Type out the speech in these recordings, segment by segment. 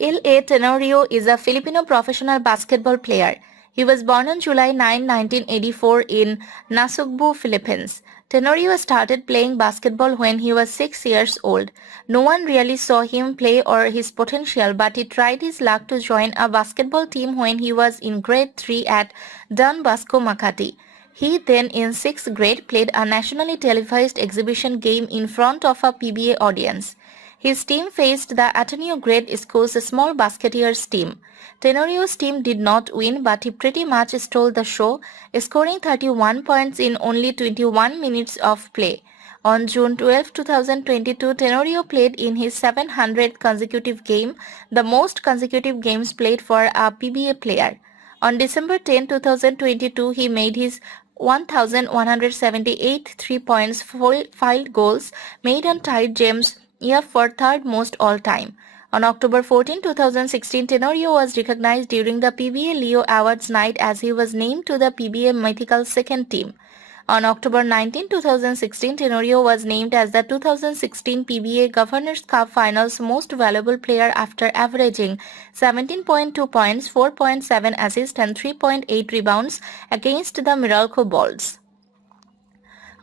L.A. Tenorio is a Filipino professional basketball player. He was born on July 9, 1984 in Nasugbu, Philippines. Tenorio started playing basketball when he was 6 years old. No one really saw him play or his potential, but he tried his luck to join a basketball team when he was in grade 3 at Don Bosco Makati. He then in 6th grade played a nationally televised exhibition game in front of a PBA audience. His team faced the Ateneo grade school's small Basketeers team. Tenorio's team did not win, but he pretty much stole the show, scoring 31 points in only 21 minutes of play. On June 12, 2022, Tenorio played in his 700th consecutive game, the most consecutive games played for a PBA player. On December 10, 2022, he made his 1,178 3 points field goals made and tied James F for third most all time. On October 14, 2016, Tenorio was recognized during the PBA Leo Awards night as he was named to the PBA Mythical second team. On October 19, 2016, Tenorio was named as the 2016 PBA Governors Cup Finals Most Valuable Player after averaging 17.2 points, 4.7 assists and 3.8 rebounds against the Meralco Bulls.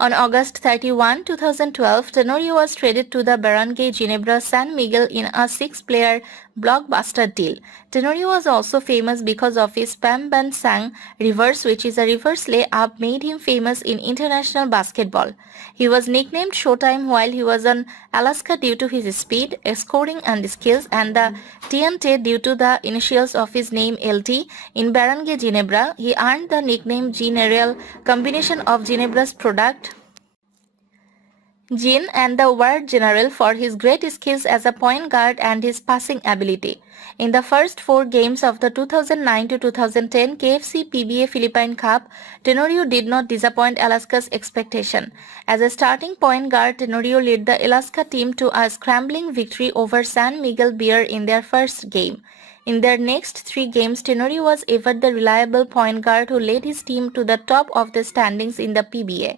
On August 31, 2012, Tenorio was traded to the Barangay Ginebra San Miguel in a 6-player blockbuster deal. Tenorio was also famous because of his Pam Ban Sang reverse, which is a reverse layup made him famous in international basketball. He was nicknamed Showtime while he was on Alaska due to his speed, scoring and skills, and the TNT due to the initials of his name LT. In Barangay Ginebra, he earned the nickname General, combination of Ginebra's product Gene and the word general for his great skills as a point guard and his passing ability. In the first 4 games of the 2009 to 2010 KFC PBA Philippine Cup, Tenorio did not disappoint Alaska's expectation. As a starting point guard, Tenorio led the Alaska team to a scrambling victory over San Miguel Bear in their first game. In their next 3 games, Tenorio was ever the reliable point guard who led his team to the top of the standings in the PBA.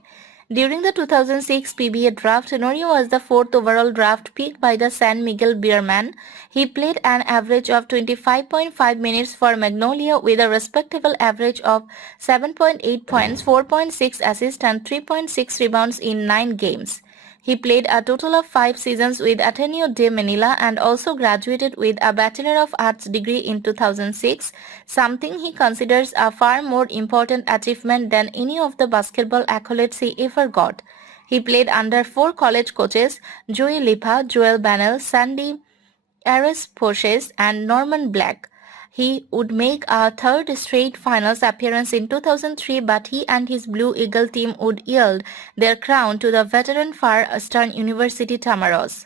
During the 2006 PBA draft, Tenorio was the 4th overall draft pick by the San Miguel Bearmen. He played an average of 25.5 minutes for Magnolia with a respectable average of 7.8 points, 4.6 assists and 3.6 rebounds in 9 games. He played a total of 5 seasons with Ateneo de Manila and also graduated with a Bachelor of Arts degree in 2006, something he considers a far more important achievement than any of the basketball accolades he ever got. He played under 4 college coaches, Joey Lipa, Joel Bannell, Sandy Ares Porches, and Norman Black. He would make a 3rd straight finals appearance in 2003, but he and his Blue Eagle team would yield their crown to the veteran Far Eastern University Tamaros.